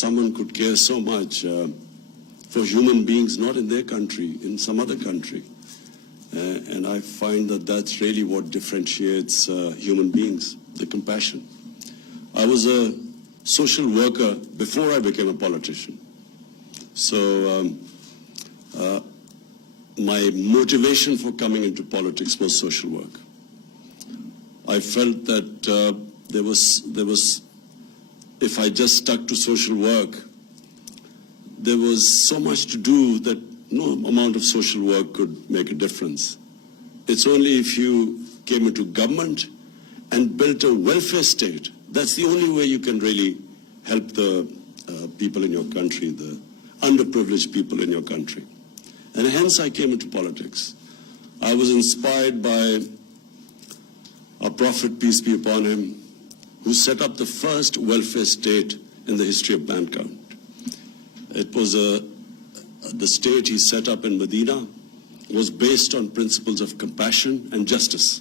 someone could care so much for human beings, not in their country, in some other country. And I find that that's really what differentiates human beings, the compassion. I was a social worker before I became a politician. So my motivation for coming into politics was social work. I felt that there was, if I just stuck to social work, there was so much to do that no amount of social work could make a difference. It's only if you came into government and built a welfare state, that's the only way you can really help the people in your country, the underprivileged people in your country. And hence I came into politics. I was inspired by our Prophet, peace be upon him, who set up the first welfare state in the history of mankind. It was the state he set up in Medina was based on principles of compassion and justice.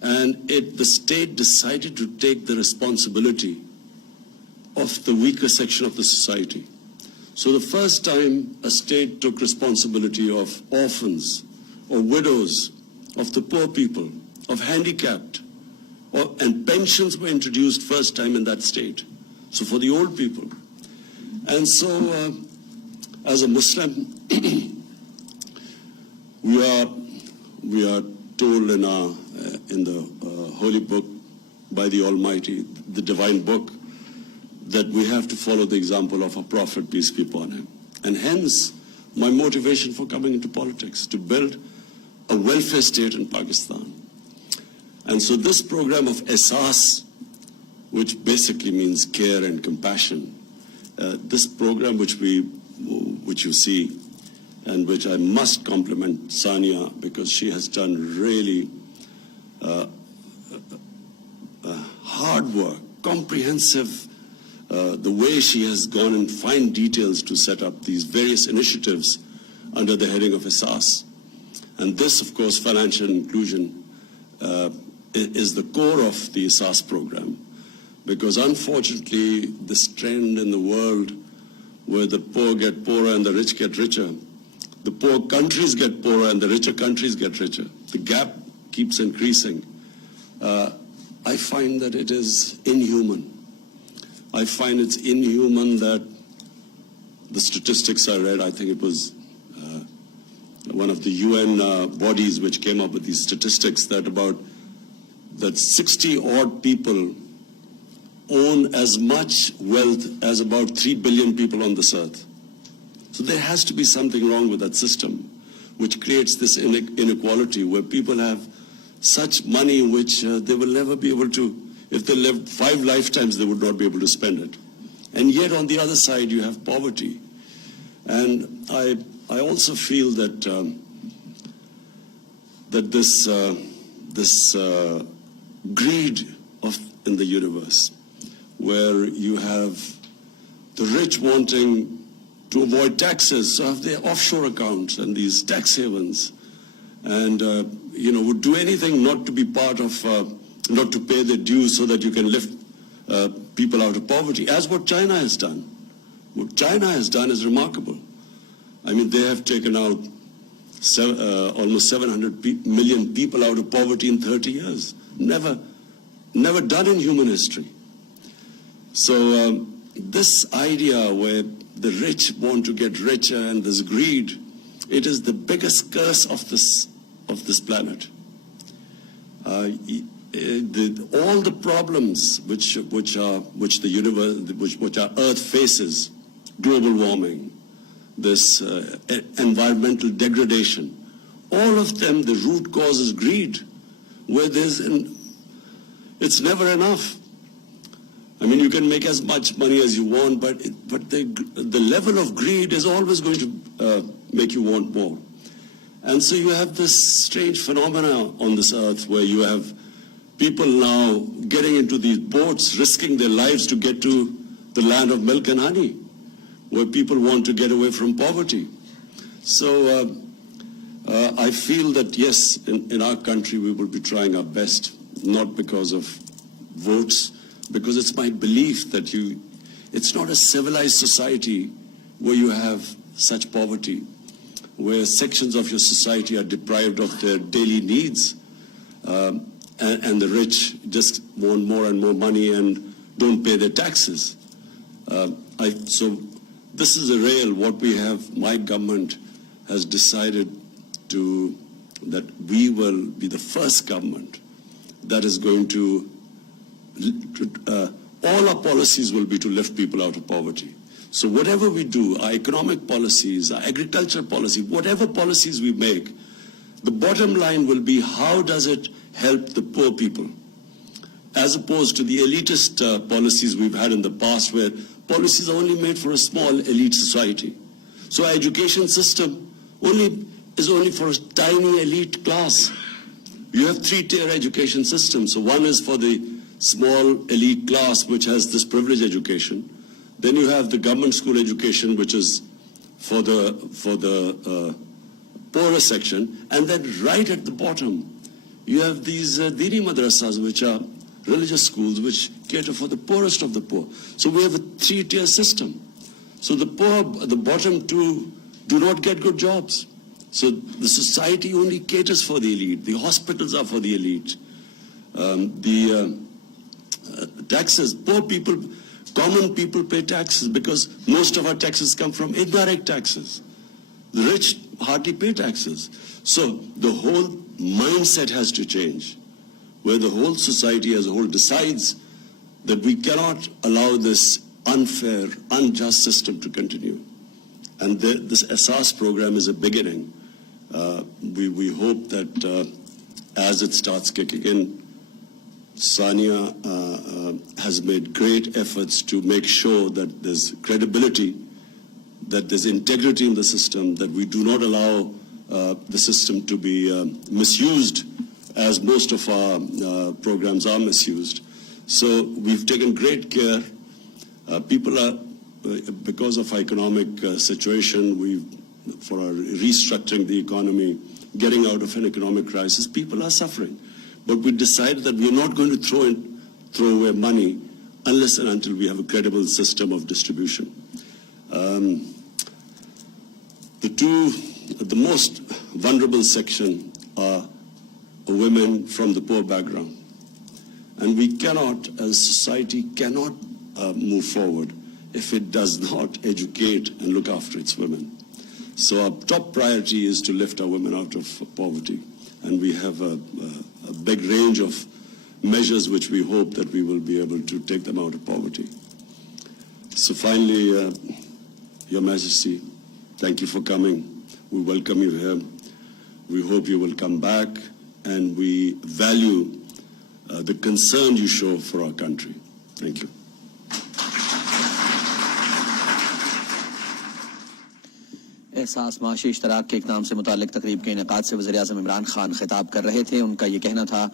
And the state decided to take the responsibility of the weaker section of the society. So the first time a state took responsibility of orphans or widows, of the poor people, of handicapped, and pensions were introduced first time in that state. So for the old people. And so as a Muslim, we are told in the holy book by the Almighty, the divine book, that we have to follow the example of our Prophet, peace be upon him. And hence, my motivation for coming into politics, to build a welfare state in Pakistan. And so this program of Ehsaas, which basically means care and compassion, this program which you see, and which I must compliment Sania, because she has done really hard work, comprehensive, the way she has gone in fine details to set up these various initiatives under the heading of Ehsaas. And this, of course, financial inclusion is the core of the Ehsaas program, because unfortunately this trend in the world where the poor get poorer and the rich get richer, the poor countries get poorer and the richer countries get richer, the gap keeps increasing. I find that it is inhuman. I find it's inhuman that the statistics I read, I think it was one of the UN bodies which came up with these statistics, that 60-odd people own as much wealth as about 3 billion people on this earth. So there has to be something wrong with that system, which creates this inequality where people have such money which they will never be able to, if they lived 5 lifetimes, they would not be able to spend it. And yet on the other side, you have poverty. And I also feel that that this greed in the universe, where you have the rich wanting to avoid taxes, so have their offshore accounts and these tax havens, and would do anything not to be part of, not to pay their dues so that you can lift people out of poverty, as what China has done. What China has done is remarkable. I mean, they have taken out almost 700 million people out of poverty in 30 years. Never done in human history. So this idea where the rich want to get richer and this greed, it is the biggest curse of this planet. All the problems which our Earth faces, global warming, this environmental degradation, all of them, the root cause is greed, where it's never enough. I mean, you can make as much money as you want, but the level of greed is always going to make you want more. And so you have this strange phenomena on this earth where you have people now getting into these boats, risking their lives to get to the land of milk and honey, where people want to get away from poverty. So I feel that, yes, in our country we will be trying our best, not because of votes, because it's my belief that you It's not a civilized society where you have such poverty, where sections of your society are deprived of their daily needs, and the rich just want more and more money and don't pay their taxes. So this is a rail. What we have, my government has decided that we will be the first government that is going to, all our policies will be to lift people out of poverty. So whatever we do, our economic policies, our agriculture policy, whatever policies we make, the bottom line will be how does it help the poor people, as opposed to the elitist policies we've had in the past, where policies are only made for a small elite society. So our education system is only for a tiny elite class. You have three-tier education systems. So one is for the small elite class, which has this privileged education. Then you have the government school education, which is for the poorer section. And then right at the bottom, you have these dini madrasas, which are religious schools, which cater for the poorest of the poor. So we have a three-tier system. So the poor, the bottom two, do not get good jobs. So the society only caters for the elite. The hospitals are for the elite. Taxes, poor people, common people pay taxes because most of our taxes come from indirect taxes. The rich hardly pay taxes. So the whole mindset has to change, where the whole society as a whole decides that we cannot allow this unfair, unjust system to continue. And this SAS program is a beginning. We hope that as it starts kicking in, Sania has made great efforts to make sure that there's credibility, that there's integrity in the system, that we do not allow the system to be misused, as most of our programs are misused. So we've taken great care. People are, because of our economic situation, for our restructuring the economy, getting out of an economic crisis, people are suffering. But we decided that we're not going to throw away money unless and until we have a credible system of distribution. The most vulnerable section are women from the poor background. And we cannot, as a society, cannot move forward if it does not educate and look after its women. So our top priority is to lift our women out of poverty. And we have a big range of measures which we hope that we will be able to take them out of poverty. So finally, Your Majesty, thank you for coming. We welcome you here. We hope you will come back, and we value the concern you show for our country. Thank you. एहसास माशी इश्तराक के इक़दाम से मुताल्लिक़ तकरीब के इनेकाद से वज़ीर-ए-आज़म इमरान खान खिताब कर रहे थे। उनका ये कहना था